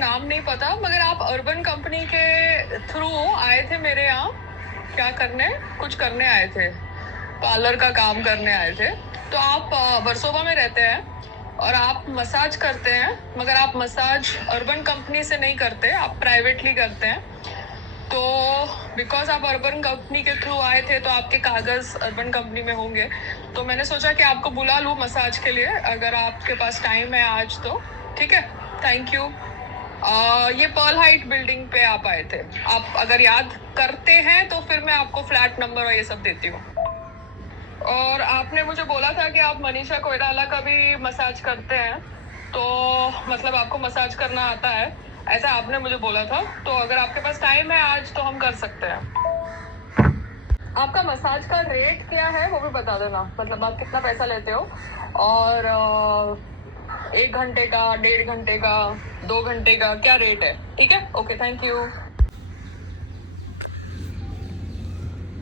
नाम नहीं पता, मगर आप अर्बन कंपनी के थ्रू आए थे मेरे यहाँ क्या करने, कुछ करने आए थे, पार्लर का काम करने आए थे। तो आप वर्सोवा में रहते हैं और आप मसाज करते हैं, मगर आप मसाज अर्बन कंपनी से नहीं करते, आप प्राइवेटली करते हैं। तो बिकॉज आप अर्बन कंपनी के थ्रू आए थे तो आपके कागज अर्बन कंपनी में होंगे, तो मैंने सोचा कि आपको बुला लूँ मसाज के लिए, अगर आपके पास टाइम है आज तो। ठीक है, थैंक यू। ये पर्ल हाइट बिल्डिंग पे आप आए थे, आप अगर याद करते हैं तो फिर मैं आपको फ्लैट नंबर और ये सब देती हूँ। और आपने मुझे बोला था कि आप मनीषा कोइराला का भी मसाज करते हैं, तो मतलब आपको मसाज करना आता है, ऐसा आपने मुझे बोला था। तो अगर आपके पास टाइम है आज तो हम कर सकते हैं। आपका मसाज का रेट क्या है वो भी बता देना, मतलब आप कितना पैसा लेते हो, और 1 घंटे का, 1.5 घंटे का, 2 घंटे का क्या रेट है। ठीक है, ओके, थैंक यू।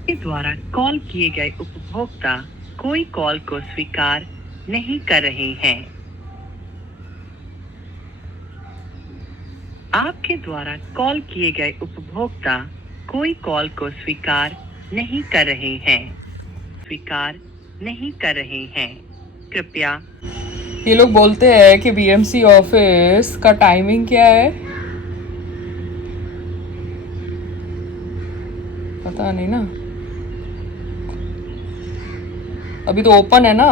के द्वारा कॉल किए गए उपभोक्ता कोई कॉल को स्वीकार नहीं कर रहे हैं। आपके द्वारा कॉल किए गए उपभोक्ता कोई कॉल को स्वीकार नहीं कर रहे हैं। स्वीकार नहीं कर रहे हैं। कृपया। ये लोग बोलते हैं कि बीएमसी ऑफिस का टाइमिंग क्या है, पता नहीं ना, अभी तो ओपन है ना।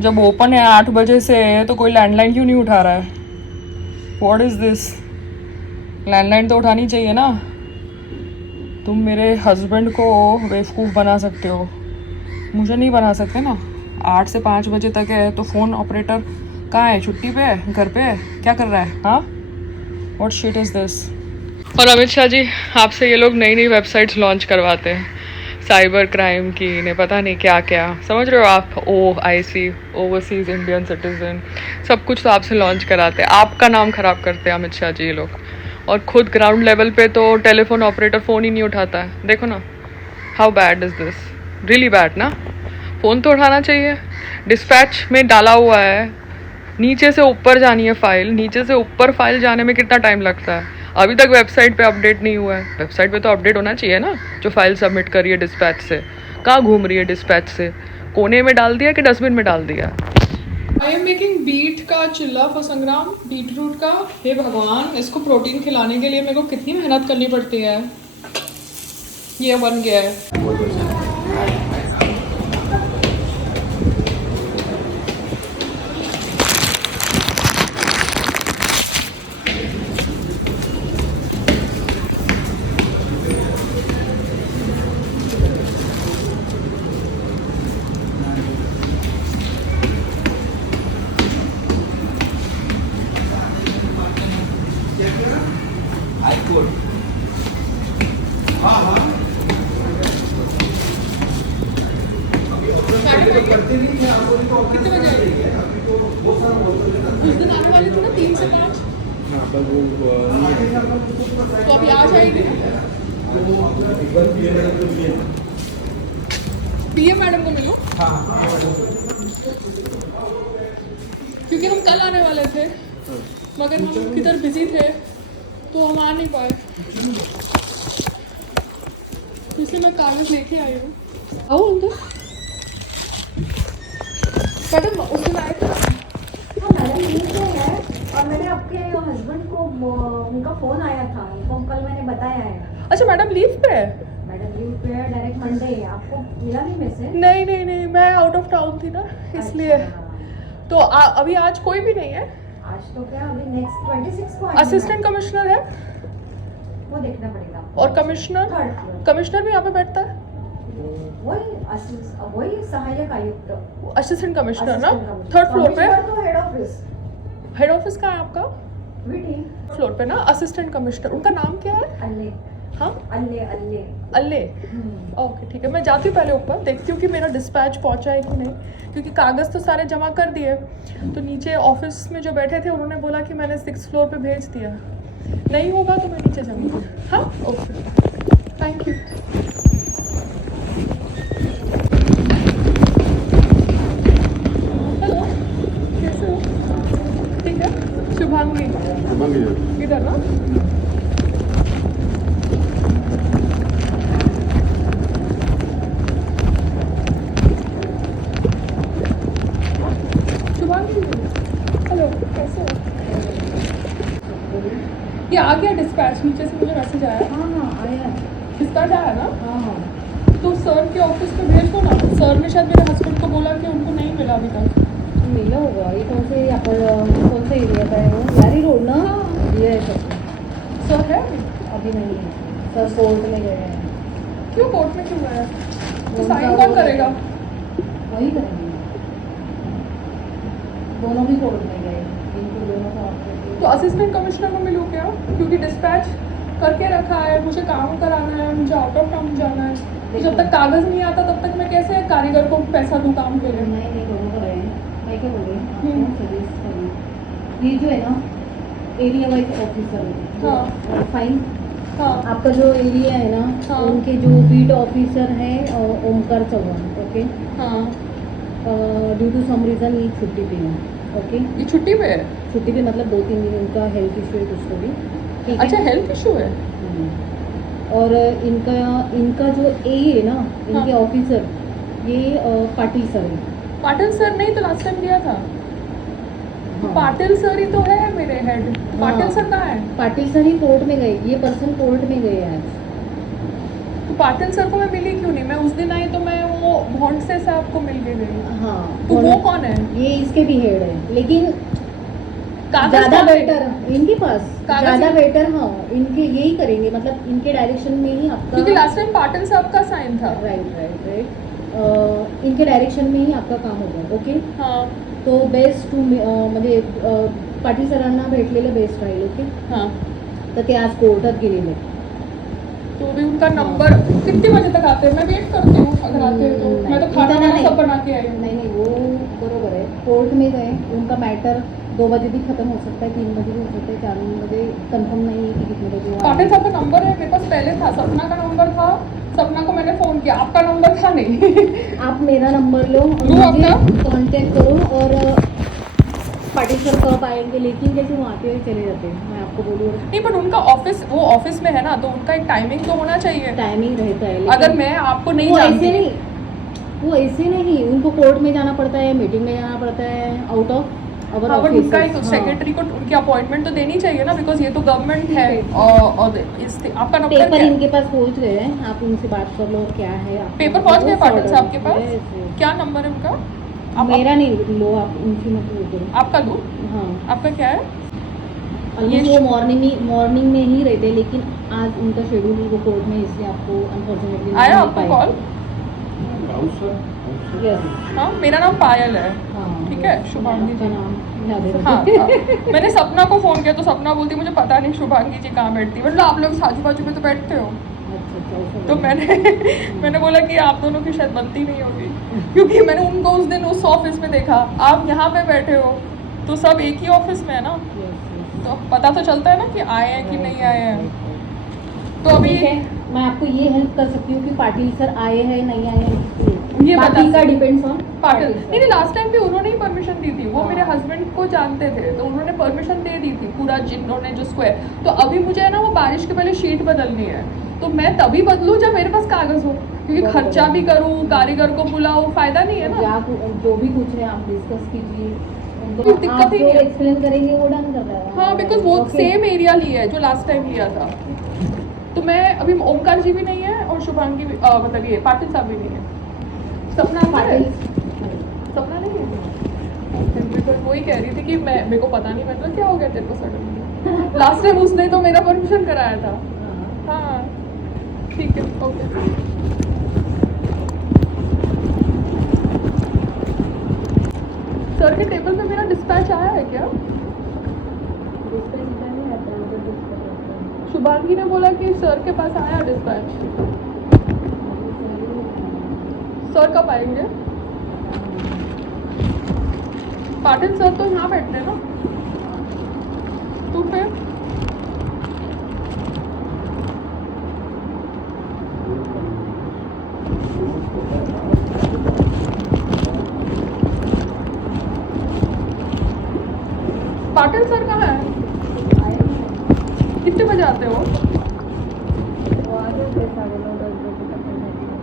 जब ओपन है 8 बजे से तो कोई लैंडलाइन क्यों नहीं उठा रहा है? What is this? लैंडलाइन तो उठानी चाहिए ना। तुम मेरे हस्बैंड को बेवकूफ़ बना सकते हो, मुझे नहीं बना सकते ना। 8 से 5 बजे तक है तो फ़ोन ऑपरेटर कहाँ है? छुट्टी पे है, घर पे है, क्या कर रहा है? हाँ, व्हाट शिट इज़ दिस? और अमित शाह जी, आपसे ये लोग नई नई वेबसाइट्स लॉन्च करवाते हैं, साइबर क्राइम की, इन्हें पता नहीं क्या क्या, समझ रहे हो आप? OIC, ओवरसीज इंडियन सिटीजन, सब कुछ तो आपसे लॉन्च कराते हैं, आपका नाम ख़राब करते हैं अमित शाह जी ये लोग। और खुद ग्राउंड लेवल पे तो टेलीफोन ऑपरेटर फ़ोन ही नहीं उठाता है, देखो ना। How bad is this? Really bad ना। फ़ोन तो उठाना चाहिए। डिस्पैच में डाला हुआ है, नीचे से ऊपर जानी है फाइल, नीचे से ऊपर फाइल जाने में कितना टाइम लगता है? अभी तक वेबसाइट पे अपडेट नहीं हुआ है। वेबसाइट पे तो अपडेट होना चाहिए ना, जो फाइल सबमिट करी है डिस्पैच से। कहाँ घूम रही है डिस्पैच से? कोने में डाल दिया कि डस्टबिन में डाल दिया? आई एम मेकिंग बीट का चिल्ला फॉर संग्राम, बीट रूट का। हे भगवान, इसको प्रोटीन खिलाने के लिए मेरे को कितनी मेहनत करनी पड़ती है। ये बन गया है। कितने बजे आएगी? उस दिन आने वाली थी ना 3 से 5। तो अभी आ जाएगी। PM मैडम को मिलो, क्योंकि हम कल आने वाले थे मगर हम किधर बिजी थे तो हम आ नहीं पाए, इसलिए मैं कागज लेके आई हूँ। आओ अंदर। मैडम उस दिन आए थे। हाँ मैडम, ये तो है। और मैंने आपके हस्बैंड को, उनका फ़ोन आया था, उनको कल मैंने बताया है। अच्छा, मैडम लीव पे है? मैडम लीव पे है, डायरेक्ट मंडे है। आपको मिला नहीं मैसेज? नहीं नहीं नहीं, मैं आउट ऑफ टाउन थी ना, इसलिए। अच्छा। तो अभी आज कोई भी नहीं है? आज तो क्या, अभी नेक्स्ट 26 को असिस्टेंट कमिश्नर है, वो देखना पड़ेगा। और कमिश्नर, कमिश्नर भी यहाँ पे बैठता है? वही सहायक आयुक्त, असिस्टेंट कमिश्नर ना, 3rd फ्लोर पे। तो हेड ऑफिस। हेड ऑफिस कहाँ है आपका? वीटी फ्लोर पे ना, असिस्टेंट कमिश्नर। उनका नाम क्या है? अल्ले। हाँ, अल्ले अल्ले अल्ले। ओके ठीक है, मैं जाती हूँ पहले ऊपर, देखती हूँ कि मेरा डिस्पैच पहुँचा है कि नहीं, क्योंकि कागज़ तो सारे जमा कर दिए। तो नीचे ऑफिस में जो बैठे थे उन्होंने बोला कि मैंने 6th फ्लोर पे भेज दिया, नहीं होगा तो मैं नीचे जाऊँगी। हाँ, ओके, थैंक यू। हेलो, कैसे हो? ठीक है, शुभांगी। इधर ना शुभांगी, हेलो, कैसे हो? ये आ गया डिस्पैच, नीचे से मुझे मैसेज आया। हाँ हाँ आया। डिस्पैच आया ना? हाँ हाँ तो सर के ऑफिस में भेज दो ना। सर ने शायद मेरे हस्बैंड को बोला कि उनको नहीं मिला अभी तक। मिला होगा। ये कौन से यहाँ पर कौन सा एरिया का है वो? यारी रोड ना? ये है सब। सर है अभी नहीं है सर, कोर्ट में गए हैं। क्यों कोर्ट में क्यों गया? तो उनका साइन कौन वो- करेगा? वही करेंगे। दोनों भी कोर्ट में गए, इनको दोनों का तो असिस्टेंट कमिश्नर को मिलूँ क्या? क्योंकि डिस्पैच करके रखा है, मुझे काम कराना है, मुझे आउट ऑफ टाउन जाना है। तो जब तक कागज़ नहीं आता तब तक मैं कैसे कारीगर को पैसा दूँ काम के लिए? नहीं नहीं, दोनों का रहे। मैं क्या बोल रही हम्म। हूँ, सजेस्ट करिए ये जो है ना एरिया वाइज ऑफिसर है। हाँ। फाइन। हाँ आपका जो एरिया है ना, हाँ। उनके जो बीट ऑफिसर हैं ओमकार चौहान, ओके। हाँ। ड्यू टू सम रीज़न ये छुट्टी पे है, ओके। ये छुट्टी पे है? छुट्टी पे मतलब 2-3 दिन उनका हेल्थ इशू है कुछ तो भी, ठीक है। अच्छा, हेल्थ इशू है? और इनका जो ए है ना, इनके हाँ। ऑफिसर ये पाटिल सर है। पाटिल सर नहीं तो लास्ट टाइम दिया था। तो हाँ। पाटिल सर ही तो है मेरे हेड। पाटिल हाँ। सर कहाँ है? पाटिल सर ही कोर्ट में गए, ये पर्सन कोर्ट में गए आज। तो पाटिल सर को मैं मिली क्यों नहीं? मैं उस दिन आई तो मैं वो भोंडसे साहब को मिल के गई। हाँ। तो वो कौन है? ये इसके भी हेड है, लेकिन कागज ज़्यादा कहाँ है? बेटर इनके पास, कागज ज़्यादा ही- बेटर। हाँ, इनके यही करेंगे, मतलब इनके डायरेक्शन में ही आपका। क्योंकि लास्ट टाइम पाटिल साहब का साइन था। राइट। इनके डायरेक्शन में ही आपका काम होगा, ओके। हाँ तो बेस्ट टू म्हणजे पाटील सरांना भेटलेलं बेस्ट राहील, ओके. हाँ। तर ते आज कोर्टात गेलेले. तो अभी उनका नंबर कितने बजे तक आते हैं? मैं वेट करती हूँ अगर आते हैं तो। मैं तो खाना इतना वाना नहीं। सब बना के आई हूँ। नहीं वो बरोबर है, कोर्ट में गए, उनका मैटर 2 बजे भी खत्म हो सकता है, 3 बजे भी हो सकता है, 4 बजे कंफर्म नहीं है कि कितने बजे वो पाटिल आएंगे. साहब का नंबर है मेरे पास, पहले था। सपना का नंबर था, सपना को मैंने फ़ोन किया, आपका नंबर था नहीं। आप मेरा नंबर लो और लो मुझे आपका? कांटेक्ट करो. और पाटिल सर कब आएंगे, लेकिन कैसे वो आते हुए चले जाते हैं, मैं आपको बोलूँ. नहीं, बट उनका ऑफिस, वो ऑफिस में है ना, तो उनका एक टाइमिंग तो होना चाहिए। टाइमिंग रहता है, लेकिन अगर मैं आपको नहीं वो ऐसे जानती, नहीं, वो ऐसे नहीं, उनको कोर्ट में जाना पड़ता है, मीटिंग में जाना पड़ता है, आउट ऑफ अवर हाँ, बट ऑफिस. उनका एक सेक्रेटरी को उनकी अपॉइंटमेंट तो देनी चाहिए ना, बिकॉज ये तो गवर्नमेंट है। ठीक और आपका नंबर पेपर क्या है? इनके पास पहुंच गए हैं, आप उनसे बात कर लो क्या है. आप पेपर पहुंच गए पाटिल साहब के पास? Yes, yes. क्या नंबर है उनका? आप मेरा नहीं लो, आप उनकी मत वो करो. आपका दूँ? हाँ, आपका क्या है? ऑलमोस्ट वो मॉर्निंग में ही रहते हैं, लेकिन आज उनका शेड्यूल वो कोर्ट में, इसलिए आपको अनफॉर्चुनेटली आया आपको कॉल? यस. हाँ, मेरा नाम पायल है। हाँ, ठीक है, शुभांगी आपका जी। नाम याद है. हाँ, हाँ। मैंने सपना को फ़ोन किया तो सपना बोलती मुझे पता नहीं शुभांगी जी कहाँ बैठती है। मतलब आप लोग आजू बाजू में तो बैठते हो। अच्छा, ऐसा तो बोला. मैंने बोला कि आप दोनों की शायद बनती नहीं होगी, क्योंकि मैंने उनको उस दिन उस ऑफिस में देखा, आप यहाँ पे बैठे हो, तो सब एक ही ऑफिस में है ना, Yes, yes. तो पता तो चलता है ना कि आए हैं कि नहीं आए हैं। तो अभी ठीक है, मैं आपको ये हेल्प कर सकती हूँ कि पाटिल सर आए हैं नहीं आए हैं, ये बता बाकी का सकते- डिपेंड्स ऑन पाटिल नहीं, लास्ट टाइम भी उन्होंने ही परमिशन दी थी। वो हाँ। मेरे हस्बैंड को जानते थे, तो उन्होंने परमिशन दे दी थी पूरा, जिन्होंने जो स्क्वायर। तो अभी मुझे है ना वो बारिश के पहले शीट बदलनी है, तो मैं तभी बदलूँ जब मेरे पास कागज हो, क्योंकि बराबर। खर्चा भी करूँ, कारीगर को बुलाऊँ, फायदा नहीं है ना। या जो भी कुछ है आप डिस्कस कीजिए, कोई दिक्कत आप ही जो नहीं है। एक्सप्लेन करेंगे वो डन कर रहा है. हाँ, बिकॉज वो Okay. सेम एरिया लिया है जो लास्ट टाइम लिया था। तो मैं अभी, ओमकार जी भी नहीं है और शुभांगी भी, मतलब ये पाटिल साहब भी नहीं है। सपना अंदर है? पाटिल सपना नहीं है? बिकॉज वही कह रही थी कि मैं, मेरे को पता नहीं, मतलब क्या हो गया तेरे को सडनली। लास्ट टाइम उसने तो मेरा परमिशन कराया था। हाँ. हाँ, ठीक है, ओके। सर के टेबल पे मेरा डिस्पैच आया है क्या? Dispatch इतना नहीं आता है, उधर dispatch आता है. शुभांगी ने बोला कि सर के पास आया डिस्पैच। सर कब आएंगे? पाटिल सर तो यहाँ बैठते हैं ना, तो फिर पाटिल सर कहाँ है? बजे आते हो? वो आ जाते 9:30-10 बजे तक हो जाती है।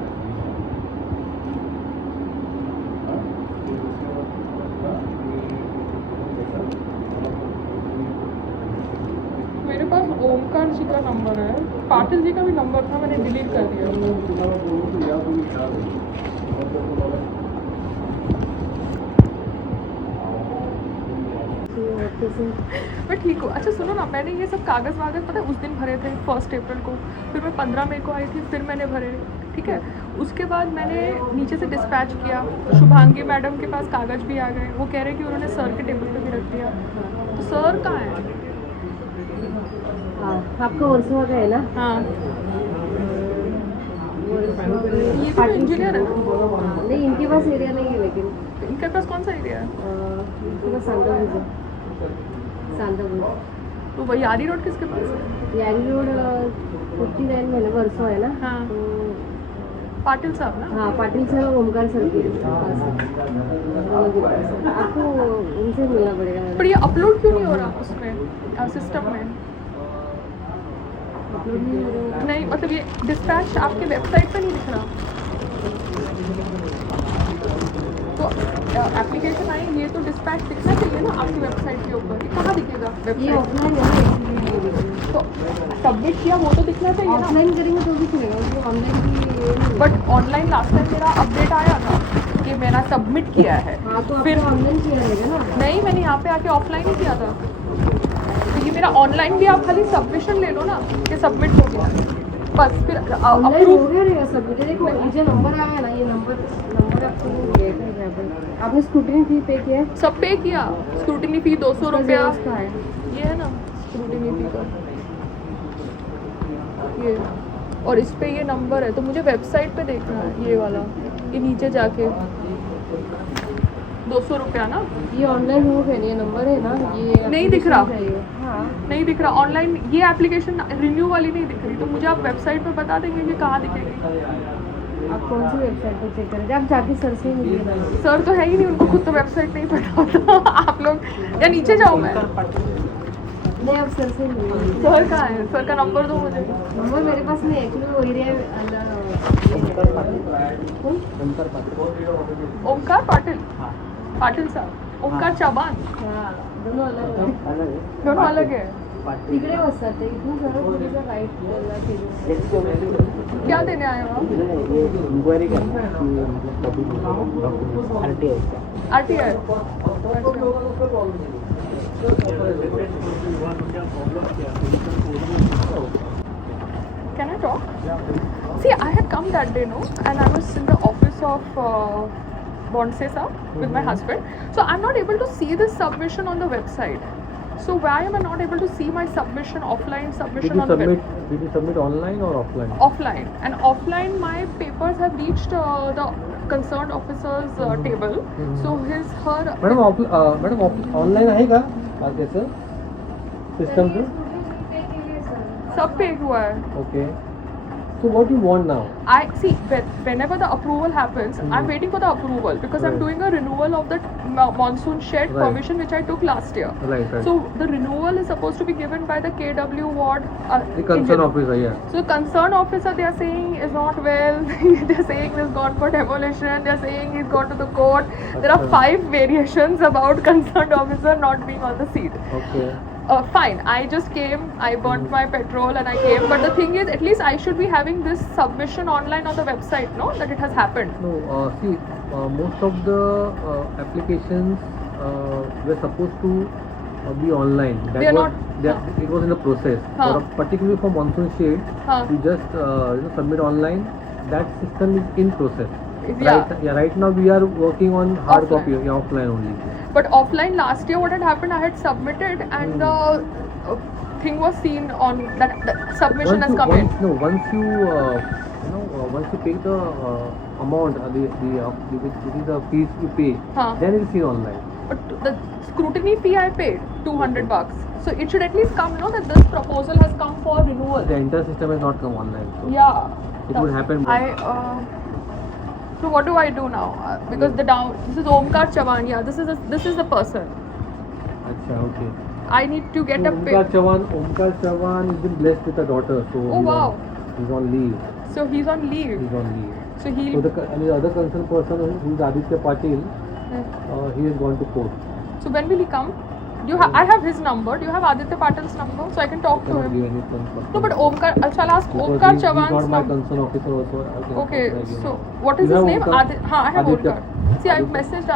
मेरे पास ओमकार जी का नंबर है, पाटिल जी का भी नंबर था, मैंने डिलीट कर दिया। मैं ठीक हूँ। अच्छा सुनो ना, मैंने ये सब कागज़ वागज़ पता है उस दिन भरे थे 1 अप्रैल को, फिर मैं 15 मई को आई थी, फिर मैंने भरे, ठीक है। उसके बाद मैंने नीचे से डिस्पैच किया, शुभांगी मैडम के पास कागज़ भी आ गए, वो कह रहे कि उन्होंने सर के टेबल पे भी रख दिया। तो सर कहाँ है? हाँ, आपका वर्षा का है ना? हाँ, ये तो इंजीनियर है ना? नहीं, इनके पास एरिया नहीं है, लेकिन इनके पास कौन सा एरिया है? इनके पास सांदाबुर्ज है। सांदाबुर्ज तो वही यारी रोड किसके पास है? यारी रोड 59 में ना, वर्षा है ना? हाँ। तो पाटिल साहब ना? हाँ, पाटिल सर और ओमकार सर के पास है। आपको उनसे मिलना पड़ेगा। पर ये अपलोड क्यों नहीं हो रहा उसमें सिस्टम में? अपलोड नहीं हो रहा। नहीं मतलब ये डिस्पैच आपके वेबसाइट पे नहीं दिख रहा। तो एप्लीकेशन आई, ये तो डिस्पैच दिखना चाहिए ना आपकी वेबसाइट के ऊपर। ये कहाँ दिखेगा ये वेबसाइट? ऑफलाइन है ना, तो सबमिट किया वो तो दिखना चाहिए ना। ऑफलाइन करेंगे तो भी चलेगा, उसमें ऑनलाइन की। बट ऑनलाइन लास्ट टाइम मेरा अपडेट आया था कि मैंने सबमिट किया है। हाँ, तो फिर आपको ऑनलाइन किया रहेगा ना? नहीं, मैंने यहाँ पे आके ऑफलाइन ही किया था। तो ये मेरा ऑनलाइन भी आप खाली सबमिशन ले लो ना कि सबमिट हो गया, बस फिर ऑनलाइन हो अप्रूव। गया रहेगा सब। देखो मुझे नंबर आया ना, ये नंबर आपको दिया है यहाँ पर। आपने स्कूटरी फी पे किया है? सब पे किया। स्क्रूटिनी फी 200 रुपया उसका है। ये है ना स्क्रूटिनी फी का ये, और इस पे ये नंबर है। तो मुझे वेबसाइट पे देखना है ये वाला, ये नीचे जाके 200 रुपया ना। ये ऑनलाइन हो गया, ये नंबर है ना, ये नहीं दिख रहा। चाहिए। हाँ, नहीं दिख रहा ऑनलाइन, ये एप्लीकेशन रिन्यू वाली नहीं दिख रही। तो मुझे आप वेबसाइट पे बता देंगे कि कहाँ दिखेगी? आप कौन सी वेबसाइट पर चेक करेंगे? आप जाके सर से मिलिए ना। सर तो है ही नहीं, उनको खुद तो वेबसाइट नहीं पता होता। आप लोग या नीचे जाओ मैं। नहीं, आप सर से मिलिए। सर कहाँ है? सर का नंबर दो मुझे। नंबर मेरे पास नहीं, एक्चुअली वो एरिया ओमकार पाटिल, पाटिल साहब, ओमकार चाबान, हाँ, दोनों अलग है। दोनों अलग है। तिकडे बसतात ते, इथून सरळ पुढे राईट केलं। क्या देने आए हो आप? इंक्वायरी करना है कि मतलब RTI RTI। Can I talk? See, I had come that day, no, and I was in the office of Bonsesa with my husband. So I'm not able to see this submission on the website. So why am I not able to see my submission, offline submission on the website? Did you submit online or offline? Offline. And offline, my papers have reached the concerned officer's table. So her. Madam online आहे का त्याचं system पे? सब पे हुआ है. Okay. So what do you want now? I see whenever the approval happens, I'm waiting for the approval because I'm Right. doing a renewal of that monsoon shed Right. permission which I took last year. Right. So the renewal is supposed to be given by the KW ward. The concerned officer, yeah. So concerned officer, they are saying is not well. They're saying he's gone for demolition. They're saying he's gone to the court. There are 5 variations about concerned officer not being on the seat. Okay. Fine, I just came, I burnt my petrol and I came. But the thing is, at least I should be having this submission online on the website, no? That it has happened. No, see, most of the applications were supposed to be online. That They are was, not, It was in the process. Huh. Particularly for monsoon shade, Huh. you just submit online. That system is in process. Yeah. Right now we are working on hard Offline. copy, offline only. But offline last year, what had happened, I had submitted and the thing was seen on that the submission has come in. Once you pay the amount, this is the fees you pay, Huh. then it's seen online. But the scrutiny fee I paid $200. So it should at least come, no, that this proposal has come for renewal. The entire system has not come online. So Yeah. It would happen. So what do I do now? Because this is Omkar Chavan. Yeah, this is the person. Acha, okay. I need to get a Omkar pay. Chavan has been blessed with a daughter, so Oh wow. he's on leave. So he's on leave. He's on leave. So he'll. So the other concerned person, who is Aditya Patil, he has gone to court. So when will he come? Do you I have his number. Do you have Aditya Patil's number so I can talk to Cannot him? give any concern. No, but Omkar. Shall I ask Because Omkar he's Chavan's not my number? concern officer also. Okay. I So what is You his have name? Omkar? I have Aditya. Omkar. See, I've messaged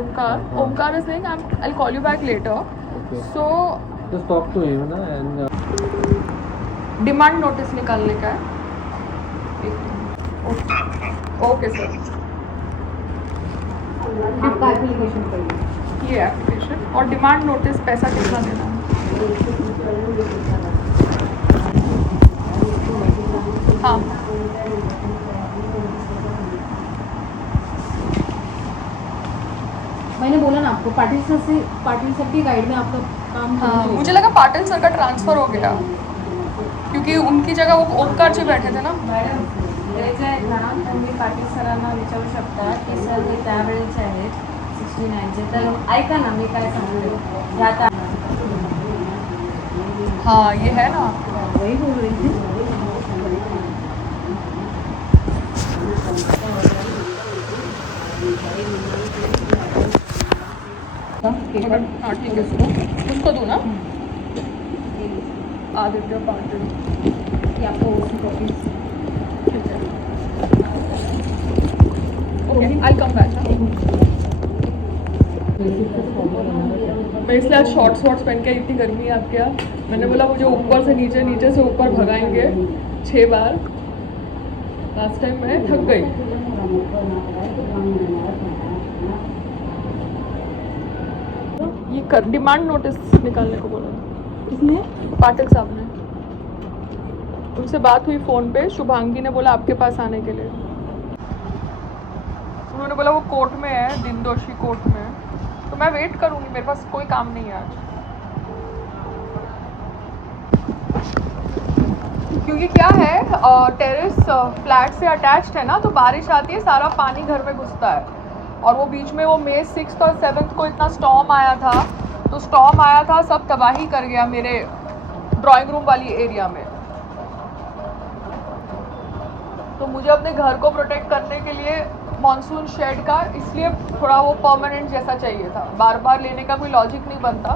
Omkar. Omkar is saying I'll call you back later. Okay. So Just talk to him, na, and demand notice निकालने का है. Okay sir. आपका application चाहिए. ये application और demand notice पैसा कितना देना है? हाँ. मैंने बोला ना आपको पाटिल सर की गाइड में आपका काम हाँ करना मुझे लगा पाटिल सर का ट्रांसफ़र हो गया क्योंकि उनकी जगह वो ओमकार जी बैठे थे ना. मॅडम द्यायचं आहेत ना तुम्ही पाटील सरांना विचारू शकता की सर हे त्यावेळेचे आहेत 69चे. तर ऐका ना मी काय सांगते हे आता हाँ ये है ना. वही बोल रही थी. हाँ ठीक है सुनो उसको दो ना. आदित्य पाटिल. कि आपको उसी copy okay I come back. मैं इसलिए आज शॉर्ट्स पहन के इतनी गर्मी है आपके यहाँ. मैंने बोला मुझे ऊपर से नीचे नीचे से ऊपर भगाएंगे 6 बार. लास्ट टाइम मैं थक गई. ये कर डिमांड नोटिस निकालने को बोला किसने? पाटिल साहब ने. उनसे बात हुई फ़ोन पे. शुभांगी ने बोला आपके पास आने के लिए. उन्होंने बोला वो कोर्ट में है, दिन दोषी कोर्ट में है. तो मैं वेट करूँगी. मेरे पास कोई काम नहीं है आज क्योंकि क्या है टेरेस फ्लैट से अटैच्ड है ना, तो बारिश आती है सारा पानी घर में घुसता है. और वो बीच में वो May 6 और 7 को इतना स्टॉर्म आया था. तो स्टॉर्म आया था सब तबाही कर गया मेरे ड्राइंग रूम वाली एरिया में. तो मुझे अपने घर को प्रोटेक्ट करने के लिए मॉनसून शेड का इसलिए थोड़ा वो परमानेंट जैसा चाहिए था. बार बार लेने का कोई लॉजिक नहीं बनता.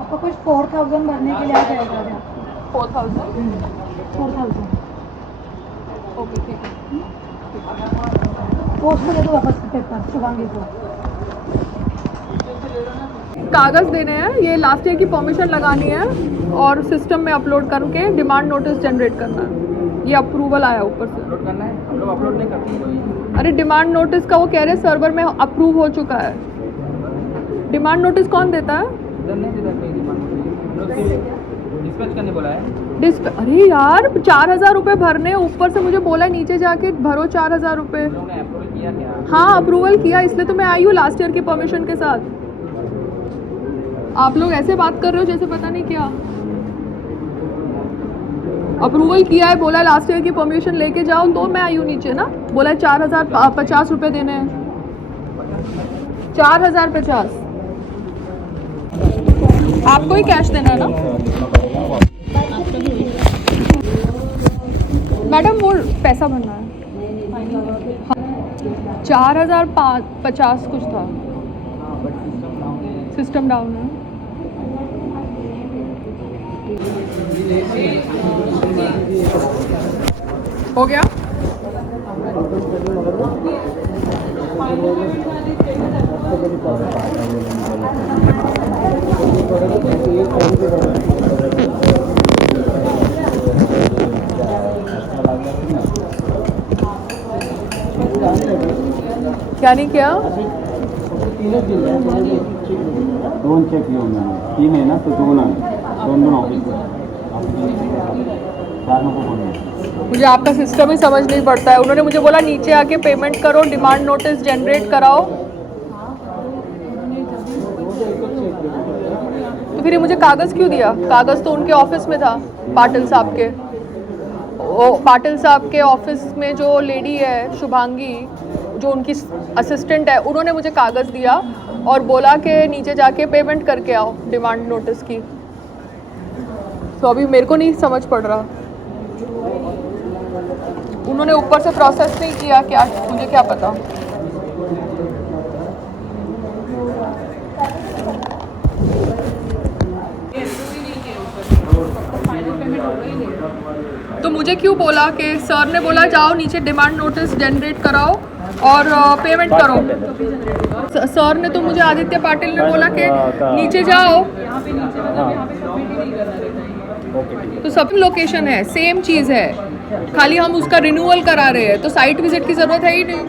आपको कुछ 4000 भरने के लिए आ जाएगा. 4000. 4000 ओके ठीक है. पोस्ट में दे दो वापस पेपर शुभांगी को. कागज़ देने हैं. ये लास्ट ईयर की परमिशन लगानी है और सिस्टम में अपलोड करके डिमांड नोटिस जनरेट करना है. ये अप्रूवल आया ऊपर से. अपलोड करना है. हम लोग अपलोड नहीं करते कोई. अरे डिमांड नोटिस का वो कह रहे सर्वर में अप्रूव हो चुका है. डिमांड नोटिस कौन देता है? इधर नहीं देता कोई डिमांड. हम लोग डिस्पैच करने बोला है. अरे यार 4000 रुपये भरने. ऊपर से मुझे बोला नीचे जाके भरो 4000 रुपये. हम लोगों ने अप्रूवल किया क्या? हाँ अप्रूवल किया. इसलिए तो मैं आई हूँ लास्ट ईयर की परमिशन के साथ. आप लोग ऐसे बात कर रहे हो जैसे पता नहीं क्या. अप्रूवल किया है, बोला लास्ट ईयर की परमिशन लेके जाओ, तो मैं आई हूँ नीचे ना. बोला 4050 रुपये देने हैं. 4050. आपको ही कैश देना है ना मैडम? वो पैसा भरना है. 4050 कुछ था. सिस्टम डाउन है. हो गया. क्या नहीं किया? 2 चेक घेऊन जाणार. 3 आहे ना, तो 2 आहे. 2 ऑफिस 4 नको बोलू. मुझे आपका सिस्टम ही समझ नहीं पड़ता है. उन्होंने मुझे बोला नीचे आके पेमेंट करो, डिमांड नोटिस जनरेट कराओ. तो फिर ये मुझे कागज़ क्यों दिया? कागज़ तो उनके ऑफिस में था पाटिल साहब के. वो पाटिल साहब के ऑफिस में जो लेडी है शुभांगी, जो उनकी असिस्टेंट है, उन्होंने मुझे कागज़ दिया और बोला कि नीचे जाके पेमेंट करके आओ डिमांड नोटिस की। तो अभी मेरे को नहीं समझ पड़ रहा, उन्होंने ऊपर से प्रोसेस नहीं किया क्या, मुझे क्या पता। तो मुझे क्यों बोला कि सर ने बोला जाओ नीचे डिमांड नोटिस जनरेट कराओ और पेमेंट करो। सर ने तो मुझे, आदित्य पाटिल ने बोला कि नीचे जाओ, तो सब लोकेशन है, सेम चीज़ है, खाली हम उसका रिन्यूअल करा रहे हैं, तो साइट विजिट की ज़रूरत है ही नहीं।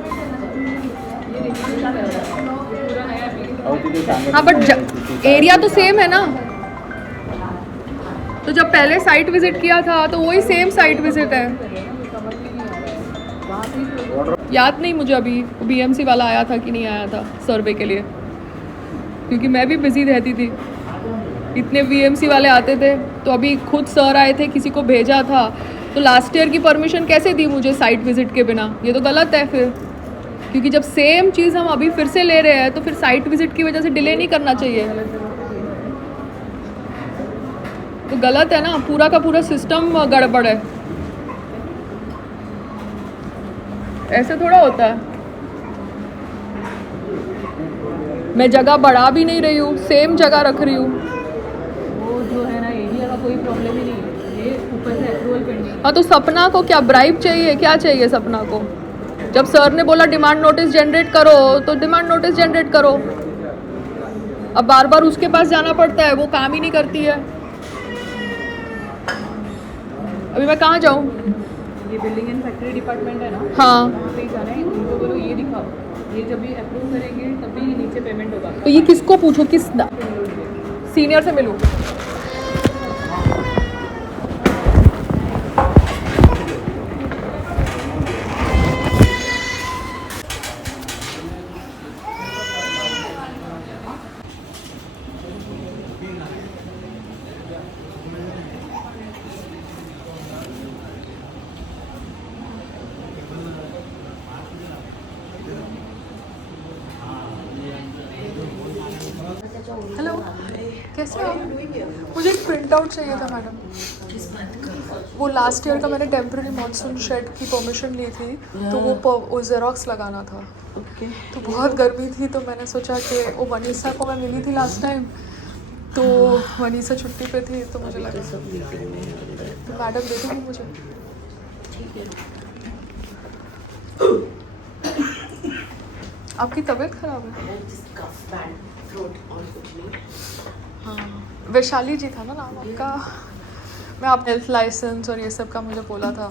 हाँ बट एरिया तो सेम है ना, तो जब पहले साइट विजिट किया था तो वही सेम साइट विजिट है। याद नहीं मुझे अभी बीएमसी वाला आया था कि नहीं आया था सर्वे के लिए, क्योंकि मैं भी बिजी रहती थी, इतने बीएमसी वाले आते थे। तो अभी खुद सर आए थे, किसी को भेजा था, तो लास्ट ईयर की परमिशन कैसे दी मुझे साइट विजिट के बिना? ये तो गलत है फिर, क्योंकि जब सेम चीज़ हम अभी फिर से ले रहे हैं तो फिर साइट विजिट की वजह से डिले नहीं करना चाहिए। तो गलत है ना, पूरा का पूरा सिस्टम गड़बड़ है, ऐसे थोड़ा होता है। मैं जगह बढ़ा भी नहीं रही हूँ, सेम जगह रख रही हूँ। वो जो है ना एरिया का कोई प्रॉब्लम ही नहीं है, ये ऊपर से अप्रूवल पेंडिंग। हाँ तो सपना को क्या ब्राइब चाहिए, क्या चाहिए सपना को? जब सर ने बोला डिमांड नोटिस जनरेट करो तो डिमांड नोटिस जनरेट करो। अब बार बार उसके पास जाना पड़ता है, वो काम ही नहीं करती है। अभी मैं कहाँ जाऊँ? ये बिल्डिंग एंड फैक्ट्री डिपार्टमेंट है ना, हाँ, वहाँ पे ही जाना है। उनको बोलो ये दिखाओ, ये जब भी अप्रूव करेंगे तभी नीचे पेमेंट होगा। तो ये किसको पूछो, किस सीनियर से मिलूँ? हेलो, कैसे हो? मुझे एक प्रिंट आउट चाहिए था मैडम। वो लास्ट ईयर का मैंने टेम्प्रेरी मॉनसून शेड की परमिशन ली थी, तो वो जेरोक्स लगाना था। तो बहुत गर्मी थी, तो मैंने सोचा कि वो वनीसा को मैं मिली थी लास्ट टाइम, तो वनीसा छुट्टी पे थी, तो मुझे लगा तो मैडम दे देंगी मुझे। आपकी तबीयत खराब है? हाँ, वैशाली जी था ना नाम आपका? मैं आप हेल्थ लाइसेंस और ये सब का मुझे बोला था,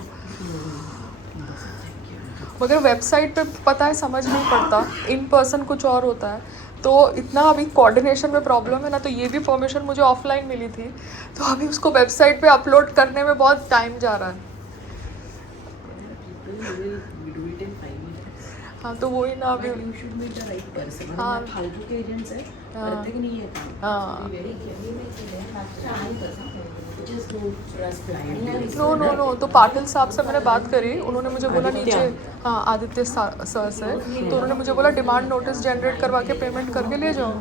मगर वेबसाइट पे पता है समझ नहीं पड़ता, इन पर्सन कुछ और होता है। तो इतना अभी कोऑर्डिनेशन में प्रॉब्लम है ना, तो ये भी परमिशन मुझे ऑफलाइन मिली थी, तो अभी उसको वेबसाइट पे अपलोड करने में बहुत टाइम जा रहा है। हाँ तो वही ना अभी। हाँ फालतू के एजेंट्स है, करते कि नहीं है काम। हाँ नो नो नो नो, तो पाटिल साहब से मैंने बात करी, उन्होंने मुझे बोला नीचे, हाँ आदित्य सर से, तो उन्होंने मुझे बोला डिमांड नोटिस जनरेट करवा के पेमेंट करके ले जाओ।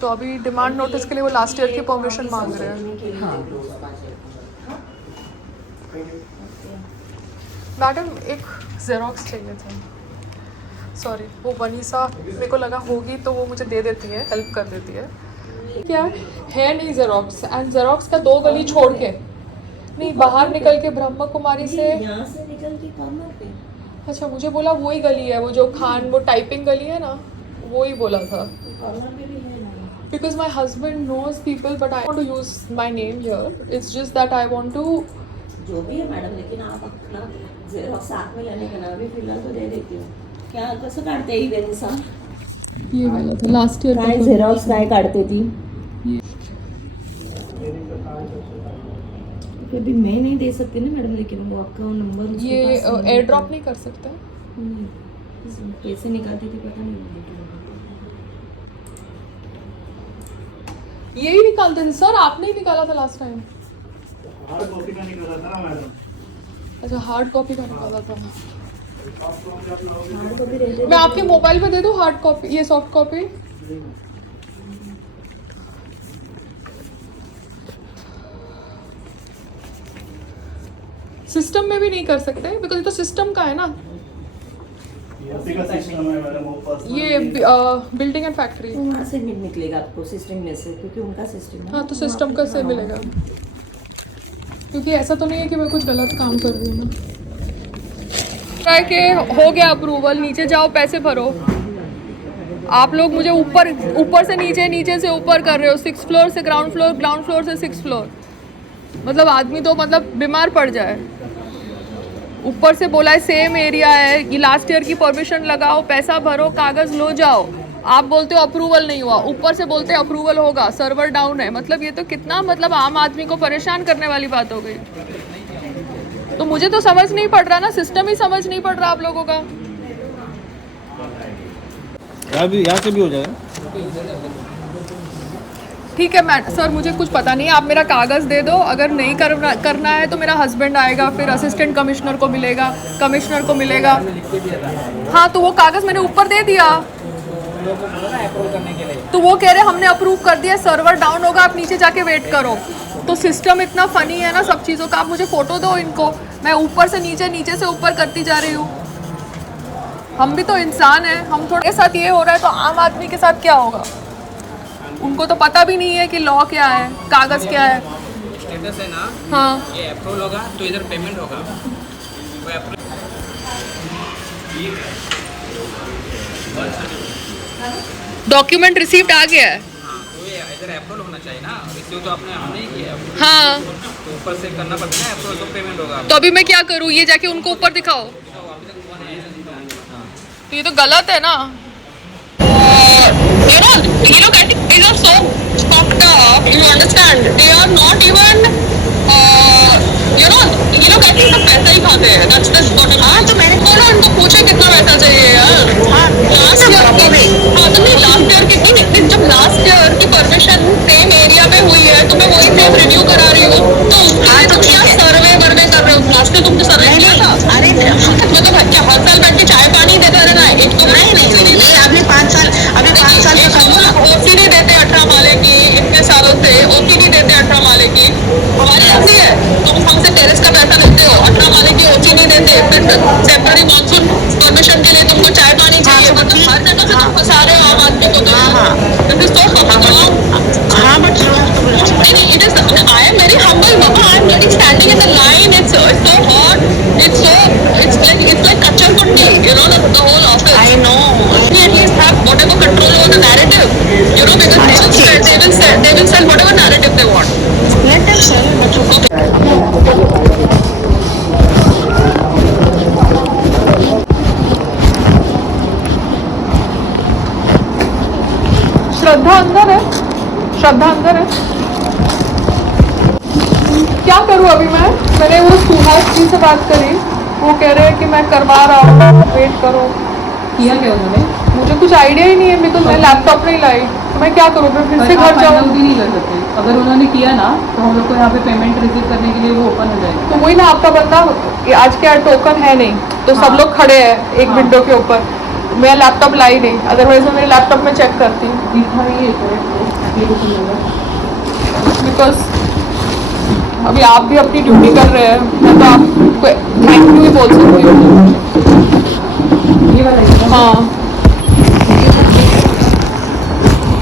तो अभी डिमांड नोटिस के लिए वो लास्ट ईयर की परमिशन मांग रहे हैं। मैडम एक जेरोक्स चाहिए था, सॉरी वो वनीसा मेरे को लगा होगी तो वो मुझे दे देती है, हेल्प कर देती है। क्या है नहीं जेरोक्स, एंड जेरोक्स का 2 गली छोड़ के नहीं, बाहर निकल के ब्रह्म कुमारी से यहाँ से निकल के कॉर्नर पे। अच्छा मुझे बोला वही गली है, वो जो खान, वो टाइपिंग गली है ना, वो ही बोला था। कॉर्नर पे भी है ना। Because my husband knows people, but I want to use my name here, it's just that I want to. जो भी है मैडम, लेकिन आप अपना जेरोक्स साथ में लेने का ना, अभी फिलहाल तो दे देती हूँ। क्या कसं काढते ही वेनिसा? ये वाला था लास्ट ईयर काय झेरॉक्स काय काढते ती? फिर भी मैं नहीं दे सकती ना मैडम, लेकिन वो आपका नंबर ये एयर ड्रॉप नहीं कर सकते? कैसे निकालती थी पता नहीं। यही निकालते थे सर, आपने ही निकाला था लास्ट टाइम। अच्छा हार्ड कॉपी का निकाला था। हार्ड कॉपी रहते मैं आपके मोबाइल पे दे दूँ हार्ड कॉपी, ये सॉफ्ट कॉपी? सिस्टम में भी नहीं कर सकते बिकॉज ये तो सिस्टम का है ना, ये बिल्डिंग एंड फैक्ट्री। वहाँ से निकलेगा आपको सिस्टम में से, क्योंकि उनका सिस्टम है। हाँ तो सिस्टम का से मिलेगा, क्योंकि ऐसा तो नहीं है कि मैं कुछ गलत काम कर रही हूँ ना। ट्राई के हो गया अप्रूवल, नीचे जाओ पैसे भरो। आप लोग मुझे ऊपर से नीचे, नीचे से ऊपर कर रहे हो। 6th फ्लोर से ग्राउंड फ्लोर, ग्राउंड फ्लोर से 6th फ्लोर। मतलब आदमी तो मतलब बीमार पड़ जाए। ऊपर से बोला है सेम एरिया है, ये लास्ट ईयर की परमिशन लगाओ, पैसा भरो, कागज लो जाओ। आप बोलते हो अप्रूवल नहीं हुआ, ऊपर से बोलते हैं अप्रूवल होगा, सर्वर डाउन है। मतलब ये तो कितना मतलब आम आदमी को परेशान करने वाली बात हो गई। तो मुझे तो समझ नहीं पड़ रहा ना, सिस्टम ही समझ नहीं पड़ रहा आप लोगों का। यहाँ से भी हो जाएगा। ठीक है मैं सर, मुझे कुछ पता नहीं, आप मेरा कागज़ दे दो। अगर नहीं करना है तो मेरा हस्बैंड आएगा, फिर असिस्टेंट कमिश्नर को मिलेगा, कमिश्नर को मिलेगा। हाँ तो वो कागज़ मैंने ऊपर दे दिया, तो वो कह रहे हमने अप्रूव कर दिया, सर्वर डाउन होगा, आप नीचे जाके वेट करो। तो सिस्टम इतना फ़नी है ना सब चीज़ों का। आप मुझे फ़ोटो दो इनको, मैं ऊपर से नीचे, नीचे से ऊपर करती जा रही हूँ। हम भी तो इंसान हैं, हम थोड़े साथ ये हो रहा है तो आम आदमी के साथ क्या होगा? उनको तो पता भी नहीं है कि लॉ क्या है, कागज़ क्या है। स्टेटस है ना, हाँ ये अप्रूवल होगा तो इधर पेमेंट होगा। डॉक्यूमेंट रिसीव्ड आ गया है। हाँ तो ये इधर अप्रूवल होना चाहिए ना, रिसीव तो आपने हमने ही किया। हाँ तो ऊपर से करना पड़ता है ना अप्रूवल, तो पेमेंट होगा। तो अभी मैं क्या करूँ, ये जाके उनको ऊपर दिखाओ? तो ये तो गलत है ना। You know, these are so fucked up. You understand? They are not even, कैसे सब पैसा ही खाते हैं। That's the bottom line. हाँ तो मैंने बोला उनको पूछे कितना पैसा चाहिए यार। हाँ लास्ट ईयर कितनी, जब लास्ट ईयर की परमिशन सेम एरिया में हुई है तो मैं वही सेम रिन्यू करा रही हूँ। तो हाँ तो क्या सर्वे वर्वे कर रहे हो? लास्ट ईयर तुमने सर्वे किया था? अरे मतलब क्या हर साल बैठ के चाय पानी देते रहना है? एक तो नहीं, आपने 5 साल ओसी नहीं देते 18 माले की, इतने सालों से ओसी नहीं देते 18 माले की। हमारी ऐसी है, तुम हमसे टेरेस का पैसा लेते हो, 18 माले की ओसी नहीं देते, फिर टेम्पररी मानसून परमिशन के लिए तुमको चाय पानी चाहिए। मतलब हर जगह से तुम फंसा रहे हो आम आदमी को। दिस इज सो हाँ बट नहीं, it is I am very humble Baba, I am getting standing in the line, it's so hot, it's like touch and put, you know, the whole office. I know. We at least have whatever control over the narrative, you know, because they will sell whatever narrative they want. Let them sell. श्रद्धा अंदर है, श्रद्धा अंदर है। क्या करूँ अभी मैंने वो सुहास जी से बात करी, वो कह रहे हैं कि मैं करवा रहा हूँ, वेट करो। किया क्या उन्होंने? मुझे कुछ आइडिया ही नहीं है, बिकॉज मैं लैपटॉप नहीं लाई, तो मैं क्या करूँ? मैं फिर से घर जाऊँ? भी नहीं कर सकते। अगर उन्होंने किया ना तो हम लोग को यहाँ पे पेमेंट रिसीव करने के लिए वो ओपन हो जाएगा। तो वही ना, आपका बंदा आज क्या टोकन है नहीं, तो सब लोग खड़े हैं एक विंडो के ऊपर। मैं लैपटॉप लाई नहीं, अदरवाइज मैं मेरे लैपटॉप में चेक करती। बिकॉज अभी आप भी अपनी ड्यूटी कर रहे हैं, मैं तो आपको थैंक यू ही बोल सकती हूँ। ये वाला हाँ,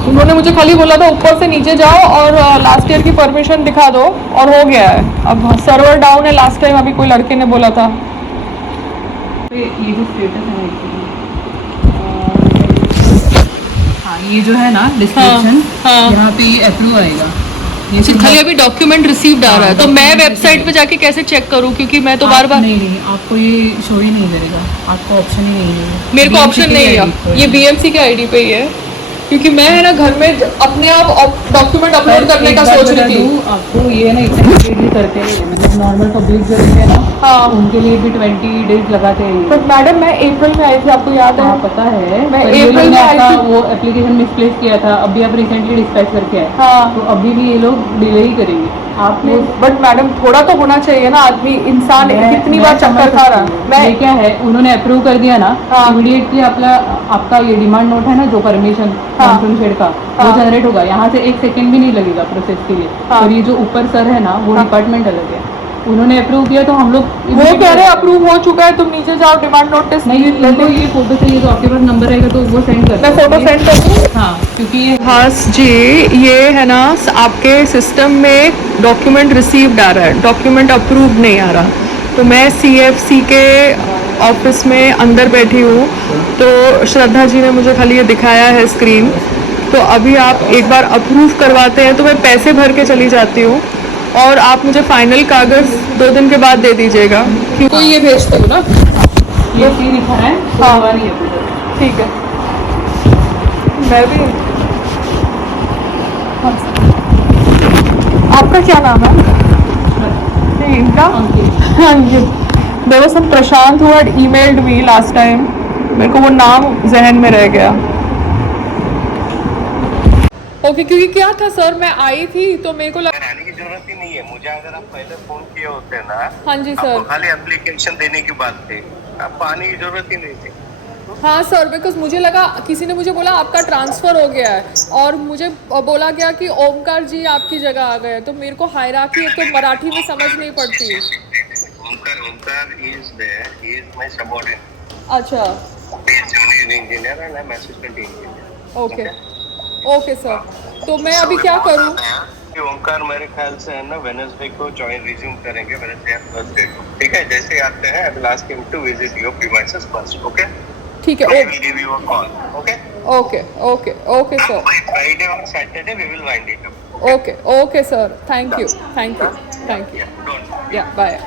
उन्होंने मुझे खाली बोला था ऊपर से नीचे जाओ और लास्ट ईयर की परमिशन दिखा दो, और हो गया है। अब सर्वर डाउन है, लास्ट टाइम अभी कोई लड़के ने बोला था। ये जो स्टेटस है हाँ, ये जो है ना डिस्क्रिप्शन, हाँ। यहाँ पे ये अप्रूव आएगा। ये खाली अभी डॉक्यूमेंट रिसीव्ड आ रहा है, तो मैं वेबसाइट पे जाके कैसे चेक करूँ? क्योंकि मैं तो बार बार नहीं, आपको ये शो ही नहीं करेगा, आपको ऑप्शन ही नहीं है। मेरे को ऑप्शन नहीं है, ये BMC के आईडी पे ही है। क्योंकि मैं है ना घर में अपने आप डॉक्यूमेंट अपलोड करने का सोच रही थी। आपको ये ना इतना करते हैं, मतलब नॉर्मल पब्लिक जो है ना, हाँ, उनके लिए भी 20 डेज लगाते हैं। बट मैडम मैं अप्रैल में आई थी, आपको याद है? हाँ पता है, मैं पर ये अप्रैल लोग में ने आई आपका थी। वो एप्लीकेशन मिसप्लेस किया था, अभी आप रिसेंटली डिस्पैच करके आए, हाँ, तो अभी भी ये लोग डिले ही करेंगे। आप बट मैडम थोड़ा तो होना चाहिए ना, आदमी इंसान कितनी बार चक्कर खा रहा है। मैं क्या है, उन्होंने अप्रूव कर दिया ना, हाँ। इमीडिएटली आपका ये डिमांड नोट है ना, जो परमिशन हाँ। मानसून शेड का, वो हाँ। जनरेट होगा। यहाँ से 1 सेकंड भी नहीं लगेगा प्रोसेस के लिए। हाँ। और ये जो ऊपर सर है ना, वो हाँ। डिपार्टमेंट अलग है, उन्होंने अप्रूव किया तो हम लोग वो कह रहे अप्रूव हो चुका है, तुम नीचे जाओ डिमांड नोटिस। नहीं, उनको ये फोटो चाहिए तो आपके पास नंबर रहेगा तो वो सेंड कर मैं दो। फोटो सेंड कर दूँ? हाँ, क्योंकि ये हास जी, ये है ना आपके सिस्टम में डॉक्यूमेंट रिसीव्ड आ रहा है, डॉक्यूमेंट अप्रूव नहीं आ रहा। तो मैं CFC के ऑफिस में अंदर बैठी हूँ, तो श्रद्धा जी ने मुझे खाली ये दिखाया है स्क्रीन। तो अभी आप एक बार अप्रूव करवाते हैं तो मैं पैसे भर के चली जाती हूँ, और आप मुझे फाइनल कागज़ 2 दिन के बाद दे दीजिएगा। क्योंकि ये भेजती हूँ ना। ये चीज दिखा रहा है, हाँ। तो नहीं है। ठीक है, मैं भी। आपका क्या नाम है? नहीं, इनका? हाँ जी। There was some Prashant who had emailed me last time, मेरे को वो नाम जहन में रह गया। ओके, क्योंकि क्या था सर, मैं आई थी तो मेरे को लगा। आने की जरूरत ही नहीं है मुझे, अगर आप पहले फोन किए होते ना। हाँ जी सर। आपको खाली एप्लीकेशन देने की बात थी, आपको आने की जरूरत ही नहीं थी। हाँ सर, बिकॉज मुझे लगा किसी ने मुझे बोला आपका ट्रांसफ़र हो गया है, और मुझे बोला गया कि ओमकार जी आपकी जगह आ गए। तो मेरे को हायरार्की एक तो मराठी में समझ नहीं पड़ती। Omkar is there, he is my subordinate. अच्छा, he is junior engineer and I am assistant engineer. Okay okay sir. तो मैं अभी क्या करूँ? कि ओमकार मेरे ख्याल से है ना वेडनेसडे को ज्वाइन रिज्यूम करेंगे, वेडनेसडे या थर्सडे को। ठीक है, जैसे ही आते हैं I will ask him to visit your premises first. Okay, ठीक है। I will give you a call. Okay okay okay okay sir. Bye Friday और Saturday we will wind it up. Okay okay sir, thank you thank you thank you. Don't या bye.